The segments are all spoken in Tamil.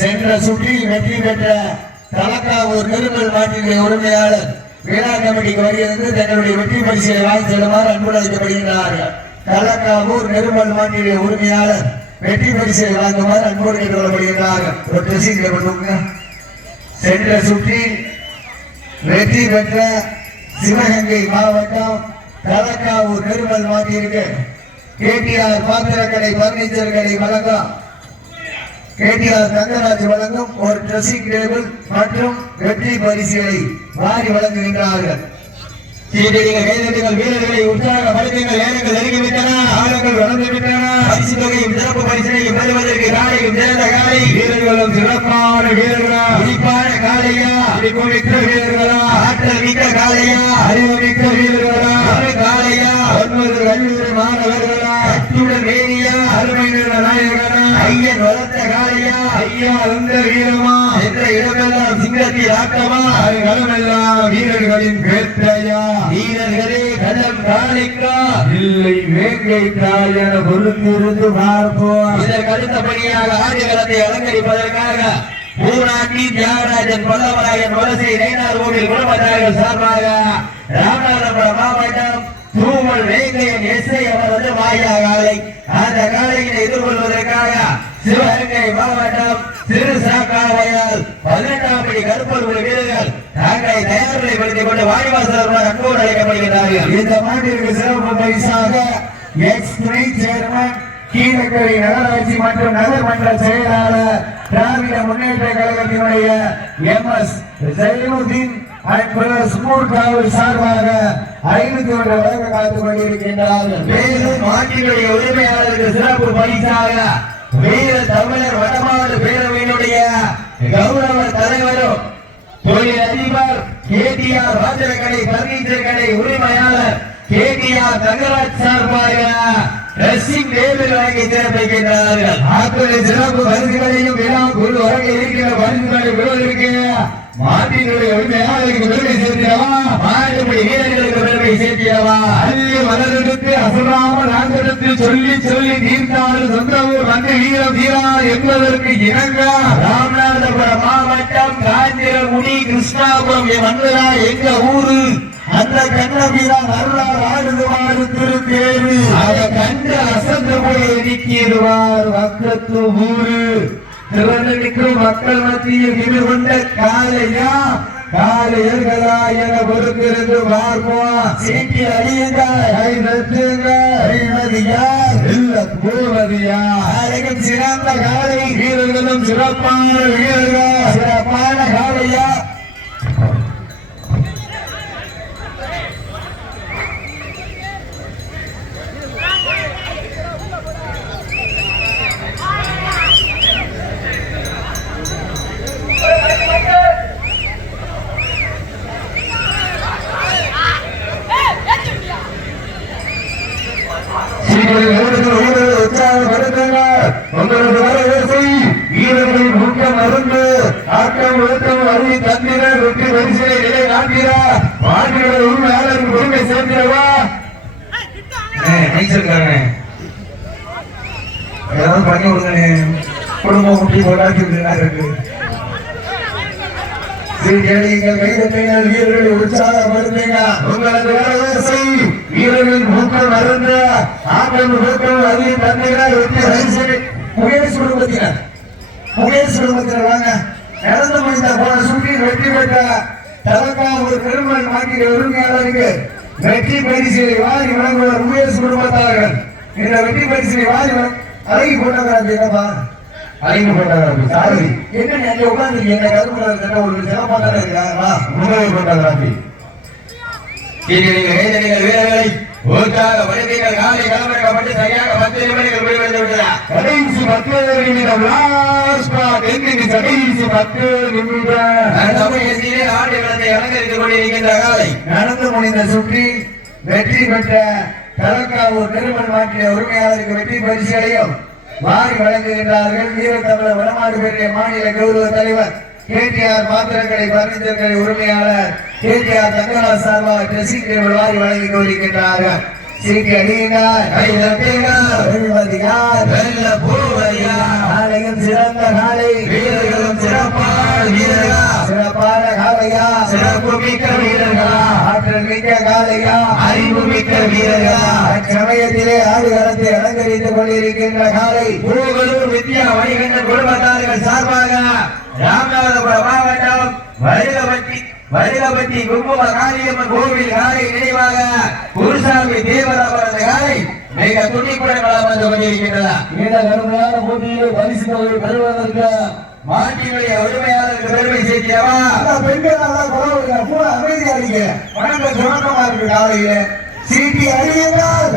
சென்ற சுற்றில் வெற்றி பெற்ற தலக்காவூர் நிருமல் மாட்டினுடைய உரிமையாளர் விழா கமிட்டிக்கு வருகிறது. தங்களுடைய வெற்றி பரிசுகளை வாங்கி செல்லுமாறு அன்புடன் அழைக்கப்படுகின்றார்கள். தலக்காவூர் நிருமல் மாட்டினுடைய உரிமையாளர் வெற்றி பரிசுகளை வாங்குமாறு அன்போடு கேட்டுக்கொள்ளப்படுகின்றார்கள். ஒரு ட்ரெஸ்ஸிங் பண்ணுங்க சென்ற சுற்றில் வெற்றி பெற்ற சிவகங்கை மாவட்டம் தலக்காவூர் நெருமல் மாட்டியிருக்கு கேடிஆர் பாத்திரக்கடை பர்னிச்சர் கடை வழங்கும் கேடிஆர் தங்கராஜ் வழங்கும் ஒரு ட்ரெஸ்ஸிங் டேபிள் மற்றும் வெற்றி பரிசுகளை வாரி வழங்குகின்றார்கள். சீரடிகள் கைதட்டுங்கள் வீரர்களை உற்சாகப்படுத்துங்கள் நேரங்கள் நெருங்கிவிட்டன ஆழங்கள் வளர்ந்து விட்டன பரிசு தொகையும் சிறப்பு பரிசினையும் பெறுவதற்கு காலையும் சிறந்த காலை. வீரர்களும் சிறப்பான வீரர்களா? குறிப்பான காலையா? மிக்க வீரர்களா? ஆற்றல் மிக்க காலையா? அறிவு மிக்க வீரர்களா? ஒரு காலையா? ஒன்பது கல்லூரி மாணவர்களா அத்துடன் வேணியா அருமை நாயகனா ஐயன் வளர்த்த காலையா ஐயா வந்த வீரமா என்ற இடமெல்லாம் சிங்கத்தில் ஆட்டமா களமெல்லாம் வீரர்களின் வேட்டையா. வீரர்களே களம் காணிக்கா. இல்லை வேங்கைக்கா என பொறுத்திருந்து பார்ப்போம். இதற்கு அடுத்தபடியாக ஆடுகளத்தை அலங்கரிப்பதற்காக பூநாட்டி தியாகராஜன் பல்லவராயன் வலசை நைனார் கோவில் குடும்பத்தார்கள் சார்பாக ராமநாதபுரம் மாவட்டம் தூவல் வேங்கையன் எஸ்ஐ அவர் வந்து வாயா காலை. அந்த காலையினை எதிர்கொள்வதற்காக சிவகங்கை மாவட்டம் சிறு சாக்காவையால் பதினெட்டாம் படி கருப்பல் குழு வீரர்கள் தங்களை தயார்நிலைப்படுத்திக் கொண்டு வாடிவாசல் அன்போடு அழைக்கப்படுகிறார்கள் இந்த மாட்டிற்கு சிறப்பு பரிசாக எக்ஸ் துணை சேர்மன் கீழக்கரை நகராட்சி மற்றும் நகர்மன்ற செயலாளர் திராவிட முன்னேற்ற கழகத்தினுடைய எம் எஸ் ஜெயமுதீன் ஜெயனுதீன் காவல் சார்பாக ஐநூத்தி ஒன்று வழங்க காத்துக் கொண்டிருக்கின்றார்கள். மேலும் மாட்டினுடைய உரிமையாளருக்கு சிறப்பு பரிசாக வீர தமிழர் வடமாடு பேரவையினுடைய கௌரவ தலைவரும் தொழில் அதிபர் கேடிஆர் ராஜகடை பர்னிச்சர் கடை உரிமையாளர் கேடிஆர் தங்கராஜ் சார்பாக ட்ரெஸ்ஸிங் டேபிள் வழங்கி சிறப்பிக்கின்றார்கள் ஆக்களை சிறப்பு பரிசுகளையும் எல்லாம் குழு வழங்க இருக்கிற பரிசுகளை விடுவதற்கு மாட்டினுடைய உரிமையாளருக்கு பெருமை சேர்த்திடவா வீரர்களுக்கு பெருமை சேர்த்திடவா அள்ளி மலரெடுத்து அசராமல் சொல்லி சொல்லி தீர்த்தாலும் சொந்த ஊர் வந்து வீரம் தீரா என்பதற்கு இணங்க. ராமநாதபுரம் மாவட்டம் காஞ்சிரமுடி கிருஷ்ணாபுரம் என் மன்னரா எங்க ஊரு? அந்த கண்ணபீரன் அருளார் ஆடுதுவாறு திருத்தேரு அதை கண்டு அசந்து போய் நிற்கிடுவார் வக்கத்து ஊரு. திறனடிக்கும் மக்கள் மத்தியில் இது கொண்ட காலையா? காலையர்களா என பொறுத்திருந்து பார்ப்போம். சீட்டி அடியுங்க கை நட்டுங்க அழிவதியா இல்ல அழகும் சிறந்த காலை. வீரர்களும் சிறப்பான வீரர்கள். சிறப்பான காலையா? ஏதாவது பண்ணி விடுங்கண்ணே குடும்பம் குட்டி கொண்டாட்டி இருக்கு. சீர்கேளிகள் கைதட்டுங்கள் வீரர்களை உற்சாகப்படுத்துங்க உங்களது வீரர்களின் ஊக்கம் அருந்து ஆக்கம் ஊக்கம் அறிவி தந்திர வெற்றி பரிசிலை முகேஷ் குடும்பத்தினர். முகேஷ் குடும்பத்தினர் வாங்க. நடந்து முடிந்த போன சுற்றி வெற்றி பெற்ற தலக்கா ஒரு பெருமாள் மாட்டிய உரிமையாளருக்கு வெற்றி பரிசிலை வாரி வழங்குவார் முகேஷ் குடும்பத்தார்கள். இந்த வெற்றி பரிசிலை வாரி வழங்க- அழகி போட்டோகிராஃபி என்னப்பா அழகி போட்டோகிராஃபி சாரி. என்ன நீங்க உட்கார்ந்து என்ன கருப்புல இருக்கிற ஒரு சிறப்பாக தானே இருக்காங்களா முகவை போட்டோகிராஃபி சீக்கிரம் கைதடிகள் வீரர்களை உற்சாகப்படுத்தீர்கள் காலை களமிறக்கப்பட்டு சரியாக பத்து நிமிடங்கள் முடிவடைந்து விட்டன கடைசி பத்து நிமிடம் லாஸ்ட் எண்ணிக்கை கடைசி பத்து நிமிடம்? தமிழகத்திலே ஆடுகளத்தை அலங்கரித்துக் கொண்டிருக்கின்ற காலை. நடந்து முடிந்த சுற்றில் வெற்றி பெற்ற தலக்காவூர் நிறுவனம் மாற்றிய உரிமையாளருக்கு வெற்றி பரிசுகளையும் வாரி வழங்குகின்றார்கள் வீர தமிழர் வடமாடு பெரிய மாநில கௌரவ தலைவர் கேடிஆர் பாத்திரக்கடை பர்னிச்சர் கடை உரிமையாளர். கேடிஆர் தங்கராஜ் சார்பாக ட்ரெஸ்ஸிங் டேபிள் வாரி வழங்கி கொண்டிருக்கின்றார்கள் சீட்டி அடியுங்கள் கைதட்டுங்கள் வெல்வதியார் வெல்ல போவதியார் நாளையும் சிறந்த நாளை. வீரர்களும் சிறப்பான வீரர்களா. சிறப்பான காலையா சிறப்பு மிக்க வீரர்களா. ஆற்றல் மிக்க காலையா அறிவு மிக்க வீரர்களா. அச்சமயத்திலே ஆடுகளத்தை அலங்கரித்துக் கொண்டிருக்கின்ற காலை பூகலூர் வித்யா வணிகண்ட குடும்பத்தார்கள் சார்பாக ராமநாதபுரம் மாவட்டம் வருகப்பட்டி வருகப்பட்டி குங்கும காளியம்மன் கோவில் காலை நினைவாக குருசாமி தேவராமரது காலை மிக துணிப்புடன் வளம் வந்து கொண்டிருக்கின்றன. இந்த கடுமையான போட்டியிலே பரிசு தொகை பெறுவதற்கு மாட்டினுடைய உரிமையாளருக்கு பெருமை சேர்க்கிறவா? பெண்கள் நல்லா குறவு பூரா அமைதியா இருக்கு வணக்கம் சுணக்கமா இருக்கு காலையில. சீட்டி அடியுங்கள்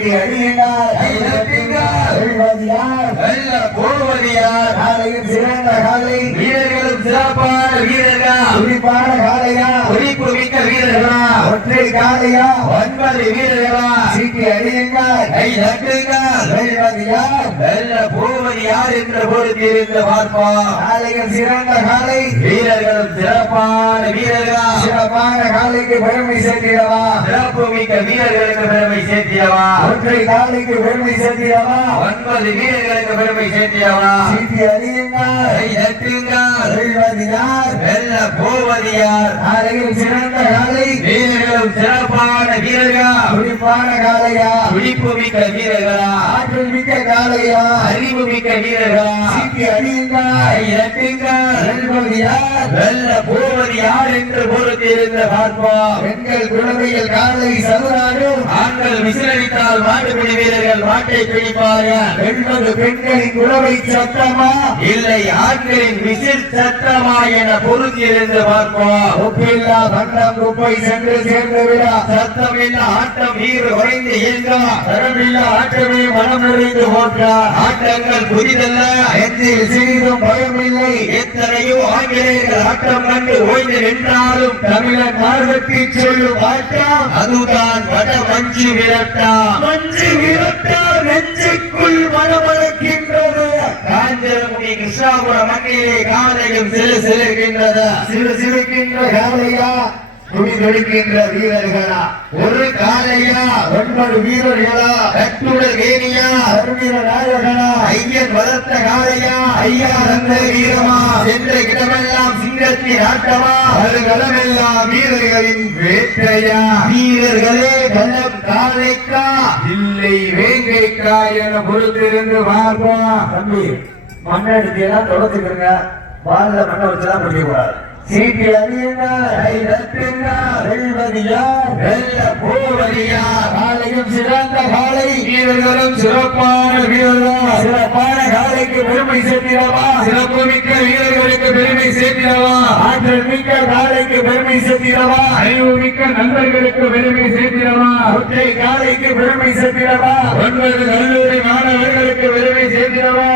சீட்டி அடியுங்கள் வெல்வது யார் வெல்ல போவது யார் காலையும் சிறந்த காலை. வீரர்களும் சிறப்பான வீரர்களா. துடிப்பான காலையா? ஒற்றை காலையா ஒன்பது வீரர்களா சீட்டி அடியுங்கள். கை தட்டுங்கள் வெல்வது யார் வெல்ல போவது யார் என்ற பொறுத்து இருந்து பார்ப்போம். காலையும் சிறந்த காலை. வீரர்களும் சிறப்பான வீரர்களா? சிறப்பான காலைக்கு பெருமை சேர்த்திடவா? சிறப்பு மிக்க வீரர்களுக்கு பெருமை சேர்த்திடவா? ஒற்றை காலைக்கு பெருமை சேர்த்திடவா? ஒன்பது வீரர்களுக்கு பெருமை சேர்த்திடவா? சீட்டி அடியுங்கள். கை தட்டுங்கள் வெல்வது யார் வெல்ல போவது யார்? காலையில் சிறந்த காலை. வீரர்களும் சிறப்பான வீரர்களா? துடிப்பான காலையா துடிப்பு மிக்க வீரர்களா? ஆற்றல் மிக்க காலையா அறிவு மிக்க வீரர்களா? சீட்டி வெல்வது யார்? வெல்ல போவது யார் என்று பொறுத்திருந்து பார்ப்போம். பெண்கள் குழந்தைகள் காலை சதுராடும். ஆண்கள் விசிலடித்தால் மாட்டுப்பிடி வீரர்கள் மாட்டை பிடிப்பார்கள். வெல்வது பெண்களின் குழவை சத்தமா? இல்லை ஆண்களின் விசில் சத்தமா என பொறுத்திருந்து பார்ப்போம். ஒப்பில்லா வண்ணம் குப்பை சென்று சேர்ந்து விடா சத்தமில்லா ஆட்டம் நீர் குறைந்து இயங்கா. தரமில்லா ஆட்டமே மனம் நிறைந்து போற்றா. ஆட்டங்கள் புதிதல்ல எந்தில் சிறிதும் பயமில்லை எத்தனையோ ஆங்கிலேயர்கள் ஆட்டம் கண்டு ஓய்ந்து நின்றாலும் தமிழன் மார்க்கத்தை சொல்லும் ஆட்டம் அதுதான் வட மஞ்சு விரட்டா மஞ்சு விரட்டா நெஞ்சுக்குள் மனமளக்கின்றது காஞ்சனமுடி கிருஷ்ணாபுரம் மண்ணிலே காலையும் சிறு சிறுகின்றது. சிறு சிறுகின்ற காலையா? துணி வீரர்களா? ஒரு காலையா ஒன்பது வீரர்களா? கட்டுடல் வேணியா? அருவீர நாயகனா? ஐயன் வளர்த்த காலையா ஐயா தந்த வீரமா? என்ற இடமெல்லாம் சிங்கத்தின் ஆட்டமா? அது வீரர்களின் வேட்டையா? வீரர்களே கலம் காலைக்கா இல்லை வேங்கைக்கா என பொறுத்திருந்து பார்ப்போம் தம்பி மண்ணை எடுத்தீங்கன்னா தொடச்சுக்கிறங்க பால்ல மண்ணை வச்சுதான் பிடிக்க கூடாது சீட்டி காலையும் சிறந்த காலை வீரர்களும் சிறப்பான வீரர்களா சிறப்பான காலைக்கு பெருமை சேர்த்திடவா சிறப்பு மிக்க வீரர்களுக்கு பெருமை சேர்த்திடவா ஆற்றல் மிக்க காலைக்கு பெருமை சேர்த்திடவா அறிவு மிக்க நண்பர்களுக்கு பெருமை சேர்த்திடவா ஒற்றை காலைக்கு பெருமை சேர்த்திடவா ஒன்பது கல்லூரி மாணவர்களுக்கு பெருமை சேர்த்திடவா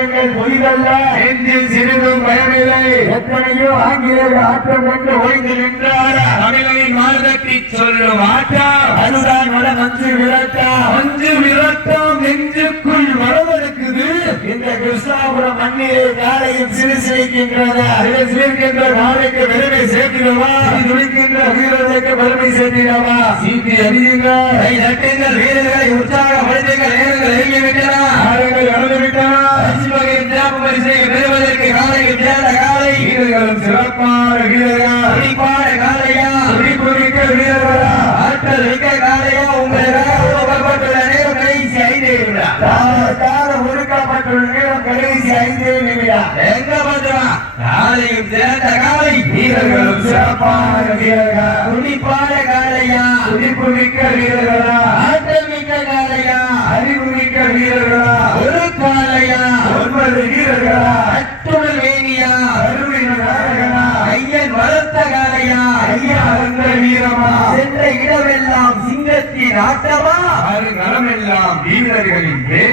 விஷயங்கள் புதிதல்ல நெஞ்சில் சிறிதும் பயமில்லை. எத்தனையோ ஆங்கிலேயர்கள் ஆட்டம் கொண்டு ஓய்ந்து நின்றார். தமிழனின் மார்க்கத்தை சொல்லும் ஆட்டா அதுதான் வட மஞ்சு விரட்டா மஞ்சு விரட்டம் நெஞ்சுக்குள் வளவெடுக்குது இந்த கிருஷ்ணாபுரம் மண்ணிலே காலையில் சிறு சிரிக்கின்றது. சிறு சிரிக்கின்ற காலைக்கு வெறுமை சேர்க்கிறவா துடிக்கின்ற வீரர்களுக்கு பெருமை சேர்த்திடவா? சீட்டி அறியுங்க கை தட்டுங்கள் வீரர்களை உற்சாகப்படுத்துங்கள் நேரங்கள் நெருங்கி விட்டன காலங்கள் கடந்து விட்டன அஞ்சு வகை சிறப்பு பரிசை பெறுவதற்கு காலையில் சேர்ந்த காலை. வீரர்களும் சிறப்பான வீரர்களா? துடிப்பான காலையா? துடிப்பு மிக்க வீரர்களா? ஆற்றல் மிக்க காலையா உங்களுக்காக ஒதுக்கப்பட்டுள்ள நேரம் கடைசி ஐந்து நிமிடம் ஒதுக்கப்பட்டுள்ள நேரம் கடைசி ஐந்து நிமிடம் எங்க பண்றா காலையும் சிறந்த காலை வீரர்களும் சிறப்பான வீரர்களா. துடிப்பான காலையா துடிப்பு மிக்க வீரர்களா. ஆற்றல் மிக்க காலையா அறிவு மிக்க வீரர்களா. ஒரு காலையா ஒன்பது வீரர்களா. அத்துணல் வேணியா நாயகனா. ஐயன் வளர்த்த காலையா ஐயா அந்த வீரமா. சென்ற இடமெல்லாம் சிங்கத்தின் ஆட்டமா. வருங்காலமெல்லாம் வீரர்களின் வேட்டையா வீர